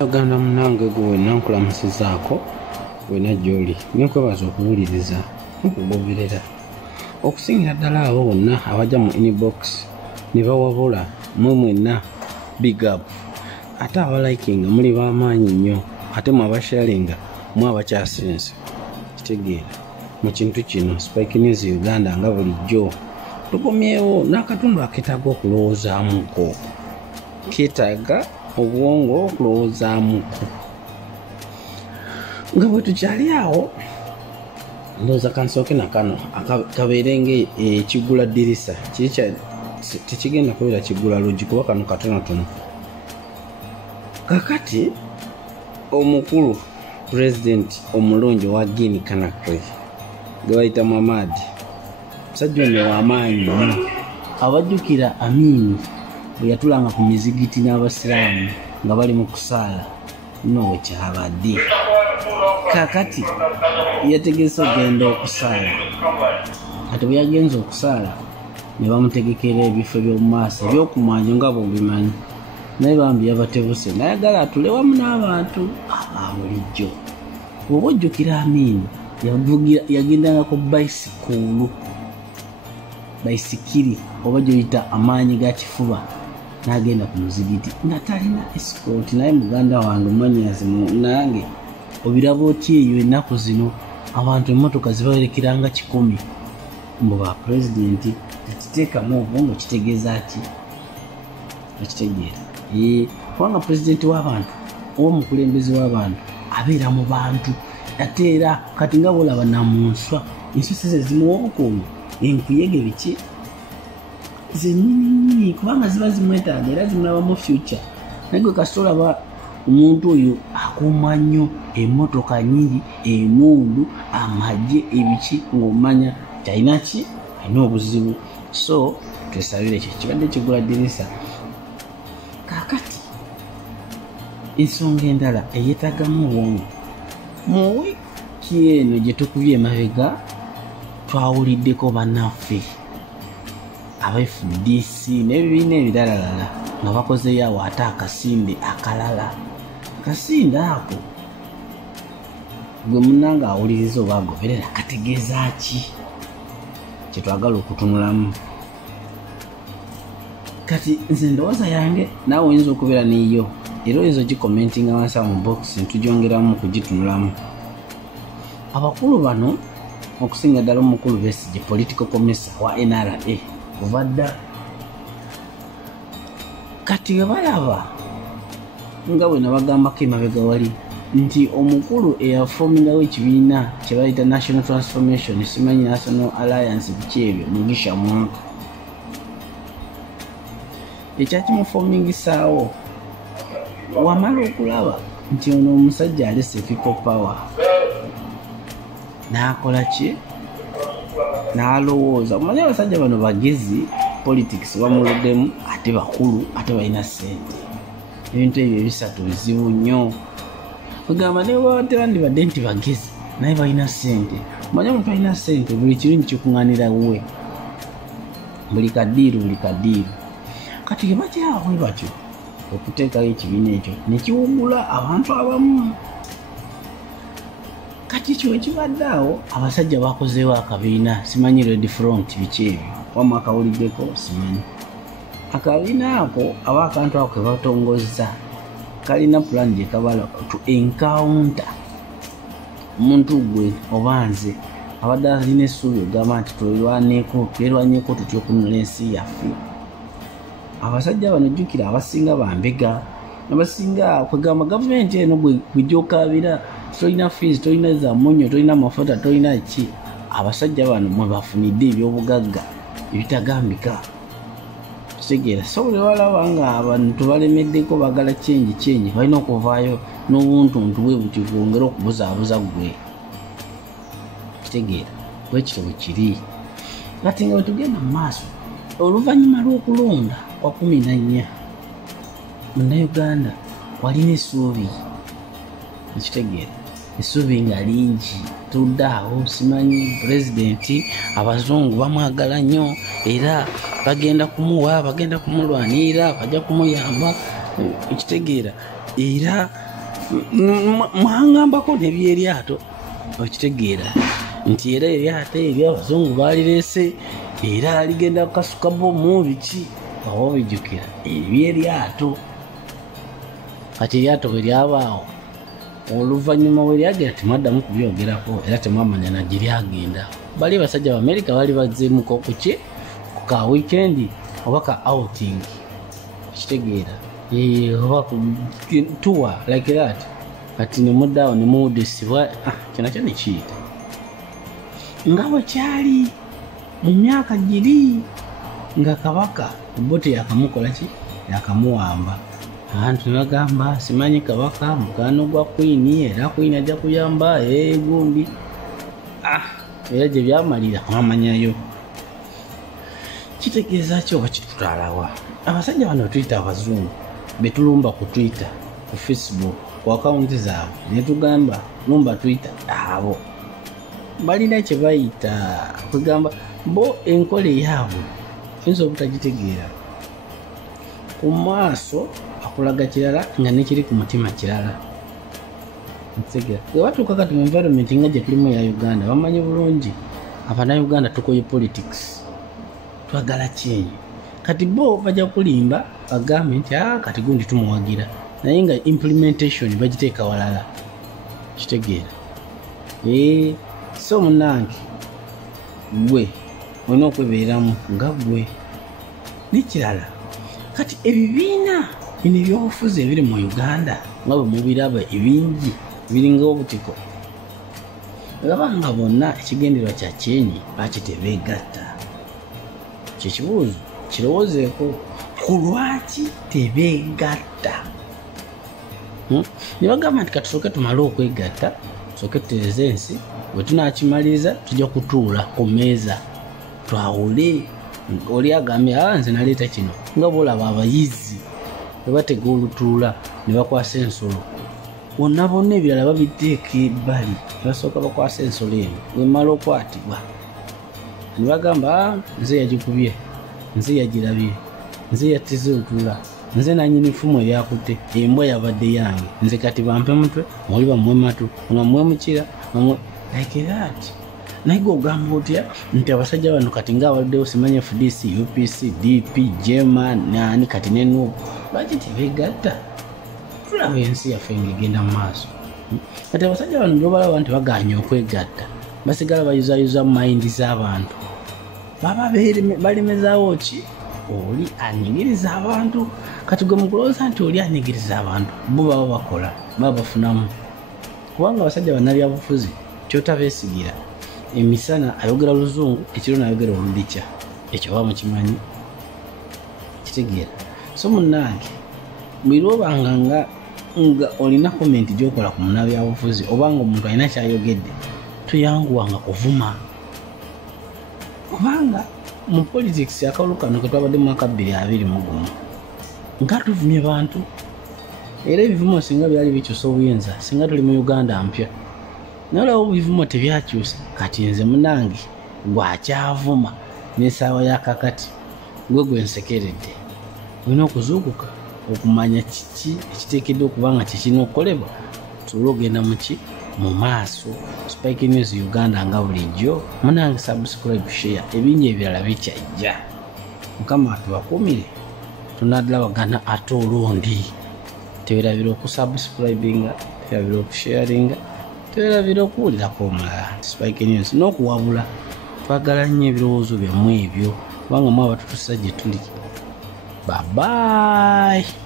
Uganda munange gwe nankulamusizaako wena gy'oli nekwebaza okuwuliriza okugoberera okusingira ddala abo bonna abajja mu inbox ne bawabula mwe mwenna big up ate abalikinga muli b'amaanyi nnyo ate mu abasharinga mu abakyasinze kitegeera mu kintu kino Spike News Uganda nga bulijjo tukomyewo n'akatundu aketaaga okulowoozamuko ketaaga obwongo okulowoozamuko nga bwe tukyali awo ndowooza kansooke na kano kabeerenge ekigula ddirisa tekigenda kubeera kigula logi kuba kano katonotono kakati omukulu president omulungi wa Guinea Canacry gwe bayita Mamady musajja ono w'amaanyi nnyo abajjukira Amin bwe yatulanga ku mizigiti n'abasiraamu nga bali mu kusaala nno we kyabadde kakati yategese ogenda okusaala ate bwe yagenze okusaala ne bamutegekera ebifo by'omu maaso ebyokumwanjo nga bw'obimanyi naye bambi yabatebuse nayagala atule wamu n'abantu ababulijo bw'oba ojjukira Amin yagendangako bayisikiri oba gyoyita amaanyi ga kifuba n'agenda ku muzigiti nga talina escort naye muganda wange omanyazimu nange obiraba oti eyo ennaku zino abantu emmotoka zibawerekeranga 100 mbu ba pulezidenti tekiteekamu obwongo kitegeeza ki ekitegeera kubanga pulezidenti w'abantu oba omukulembeze w'abantu abeera mu bantu ate era kati nga bwolaba namunswa enswasi ze zimuwa obukuumi enkuyege biki zennyini kubanga ziba zimwetaaga era zimulaba mu future naye gwe kasita olaba omuntu oyo akuuma nnyo emmotoka nnyingi emundu amagye ebiki ng'omanya kyalina ki alina obuzibu so twesabire ekyo kibadde kigula ddirisa kakati ensonga endala eyeetagamu obwongo mu wiiki eno gye tukubye emabega twawuliddeko bannaffe aba FDC n'ebibiina ebiralalala nga bakozeyo awo ate akasinde akalala kasinde ako gwe munnanga awuliriza oba agoberera kategeeza ki kyetwagala okutunulamu kati nze ndowooza yange naawe oyinza okubeera neiyo era oyinza ogikomentinga wansi mu box ntujongeramu kugitunulamu abakulu bano okusinga ddala omukulu Besigye political commissar wa NRA kuva dda kati bwe balaba nga bwe nabagambako emabega wali nti omukulu eyafomingawo ekibiina kye bayita National Transformation simanyi National Alliance biki ebyo Mugisha muntu ekyakimufomingisaawo wamala okulaba nti ono omusajja alese people power n'akola ki n'alowooza omanyi abasajja bano bagezi politics bamuluddemu ate bakulu ate balina ssente ebintu ebyo ebisatu bizibu nnyo kugamba ne tebandibadde nti bagezi naye balina ssente omanyi omuntu alina ssente buli kirungi kikuŋŋaanira we buli kadiiru kati gebakyawe batyo okuteekayo ekibiina ekyo ne kiwugula abantu abamu kati ekyo ekibadde awo abasajja bakozeewo akabiina simanyi Red Front biki ebyo wamu akawuliddeko simanyi akabiina ako aba akantu ako kebatongozza kalina plan gye kabala to encounter omuntu gwe oba nze abadde alina essuubi ogamba nti twerwanyeeko tutya okununula ensi yaffe abasajja bano jjukira abasinga bambega abasinga kwegamba gavumenti eno gwejokabira tolina fees tolina za munyo tolina mafuta tolina ki abasajja bano mwe bafunidde ebyobugagga ebitagambika kitegeera so buli walaba nga abantu balemeddeko bagala change balina okuvaayo n'obuntuntu bwe buti bwongera okubuzaabuza gwe kitegeera bwekito bwe kiri kati nga bwe tugenda mu maaso oluvannyuma lw'okulonda kwa 14 munnayuganda walina essuubi ekitegeera essuubi nga lingi tudde awo simanyi pulezidenti abazungu bamwagala nnyo era bagenda kumuwa bagenda kumulwanirira bajja kumuyamba ekitegeera era mwangambako nebyeryato okitegeera nti era eryato ebyo abazungu balirese era ligenda kukasuka bomu biki awo bijjukira ebyeryato kati eryato bwe lyabaawo oluvannyuma bwe lyagenda temwaddamu kubyogerako era temwamanya nagye lyagenda bali basajja ba America bali bazzeemuko kuki ku ka weekend oba ka outing ekitegeera oba ku tour like that kati nemuddaawo nemuwuddisibwa kino kyo nekiyita nga bwe kyali mu myaka giri nga kabaka bote yakamukola ki yakamuwamba abantu ne bagamba simanyi kabaka mugano gwa queen era queen ajja kuyamba gundi era gye byamalira mwamanyayo kitegeeza ki oba kitutwalawa abasajja bano tuyita abazungu betulumba ku Twitter ku Facebook ku akawunti zaabwe netugamba lumba Twitter abo balina kye bayita kugamba bo enkole yaabwe oyinza obutagitegeera ku maaso akulaga kirala nga nekiri ku mutima kirala ntegeera webatuuka kati mu environment nga gye tulimu ya Uganda bamanyi bulungi Abannayuganda tukoye politics twagala change kati bo bajja kulimba bagambe nti kati gundi tumuwagira naye nga implementation bagiteeka walala kitegeera so munange gwe olina okwebeeramu nga gwe nekirala kati ebibiina bino ebyobufuzi ebiri mu Uganda nga bwe mubiraba ebingi biringa obutiko olabanga bonna ekigendererwa kya kyenyi bakitebeegatta kyekibuuzo kirowoozeeko ku lwaki tebeegatta ne bagamba nti katusooke tumale okwegatta tusooke tutereze ensi bwe tunakimaliriza tujja kutuula ku mmeeza twawule oli agambye nze naleeta kino nga boolaba abayizi bwe batega olutuula ne bakwasa ensolo bonna bonna ebirala babiteeka ebbali ne basooka bakwasa ensolo eno bwemala okwatibwa ne bagamba nze yagikubye nze yagirabye nze yattize olutuula nze nanyini fumu eryakutte embwa yabadde yange nze kati bampe mutwe muli bamwe matu nga mwe mukira like that naye ogamba otya nti abasajja bano kati nga abaluddewo simanyi FDC UPC DP Jema nani kati nenu lwaki tebeegatta tulaba ensi yaffe ng'egenda mu maaso kati abasajja bano byobalaba nti baganya okwegatta basigala bayuzayuza mu mayindi z'abantu baba balemezaawo ki oli anyigiriza abantu kati gwe mukulowooza nti oli anyigiriza abantu bo baba bakola baba bafunamu kubanga abasajja bannabyabufuzi kyotabeesigira emisana ayogera luzungu ekiro nayogera oludikya ekyo bamukimanyi kitegeera so munnange bwirobanga nga olina komenti gyokola ku munnabyabufuzi obanga omuntu alina kyayogedde tuyanguwanga kuvuma kubanga mu politics akawulu kano ketwabadde mu mwaka 2021 nga tuvumye bantu era ebivumo singa byali bikyusa obuyinza singa tuli mu Uganda mpya nolwawo ebivumo tebyakyusa kati nze munange gwakyavuma n'essaawa yakakati gwe nsekeredde olina okuzuukuka okumanya kiki ekiteekeddwa okuba nga kikirina okukolebwa tusobola ogenda muki mu maaso Spike News Uganda nga bulijjo munange subscribe share ebingi ebirala bikyajja mukama atubakuumire tunadlabagana ate olundi tewerabira okusubscribinga tewerabira okusharinga tewerabira okuwulirako omulala Spike News n'okuwabula twagala nnyo ebirowoozo byammwe ebyo kubanga mwaba tutusa gye tuli bye bye